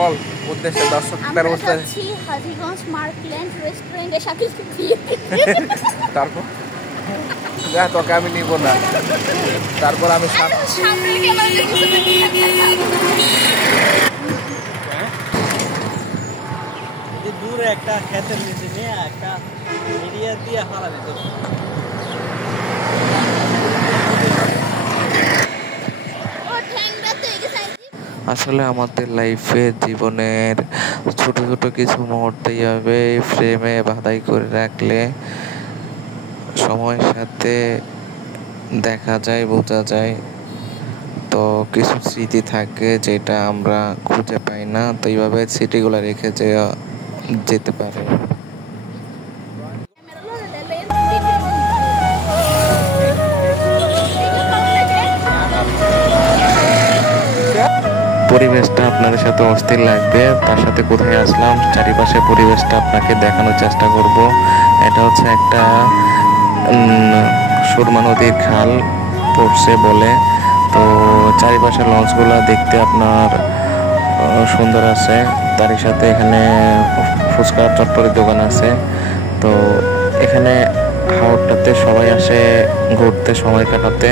বল উদ্দেশ্যে দর্শকদের উদ্দেশ্যে। হাজীগঞ্জ মার্কল্যান্ড রেস্টুরেন্টে শাকিলকে বিয়ে তারপর যা তোকে আমি নিব না, তারপর আমি সামনে ক্যামেরা দূরে একটা ক্ষেতের নিচে নিয়ে একটা মিডিয়া দিয়ে হারা দিত। আসলে আমাদের লাইফে জীবনের ছোট ছোট কিছু মুহূর্ত এইভাবে ফ্রেমে বাঁধাই করে রাখলে সময়ের সাথে দেখা যায়, বোঝা যায়। তো কিছু স্মৃতি থাকে যেটা আমরা খুঁজে পাই না, তো এইভাবে স্মৃতিগুলো রেখে যেতে পারে। পরিবেশটা আপনাদের সাথে অস্থির লাগবে, তার সাথে কোথায় আসলাম চারিপাশে পরিবেশটা আপনাকে দেখানোর চেষ্টা করব। এটা হচ্ছে একটা সুরমা নদীর খাল পড়ছে বলে, তো চারিপাশে লঞ্চগুলো দেখতে আপনার সুন্দর আছে। তারই সাথে এখানে ফুচকা চটপটির দোকান আছে। তো এখানে হাওড়টাতে সবাই আসে ঘুরতে, সময় কাটাতে।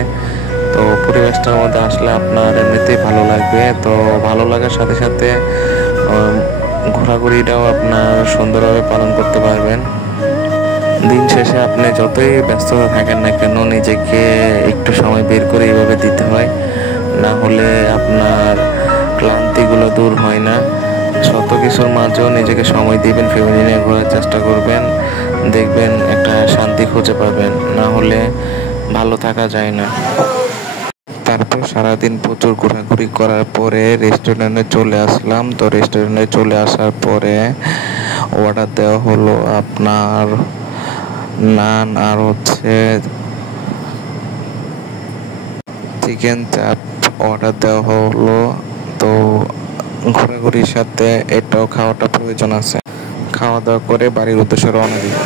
তো পরিবেশটার মধ্যে আসলে আপনার এমনিতেই ভালো লাগবে। তো ভালো লাগার সাথে সাথে ঘোরাঘুরিটাও আপনার সুন্দরভাবে পালন করতে পারবেন। দিন শেষে আপনি যতই ব্যস্ত থাকেন না কেন, নিজেকে একটু সময় বের করে এইভাবে দিতে হয়, না হলে আপনার ক্লান্তিগুলো দূর হয় না। শত কিছুর মাঝেও নিজেকে সময় দিবেন, ফ্যামিলি নিয়ে ঘোরার চেষ্টা করবেন, দেখবেন একটা শান্তি খুঁজে পাবেন, না হলে ভালো থাকা যায় না। তারপর সারাদিন প্রচুর ঘোরাঘুরি করার পরে রেস্টুরেন্টে চলে আসলাম। তো রেস্টুরেন্টে চলে আসার পরে অর্ডার দেওয়া হলো আপনার নান আর হচ্ছে চিকেন চাপ অর্ডার দেওয়া হলো। তো ঘোরাঘুরির সাথে এটাও খাওয়াটা প্রয়োজন আছে। খাওয়া দাওয়া করে বাড়ির উদ্দেশ্যে রওনা দিই।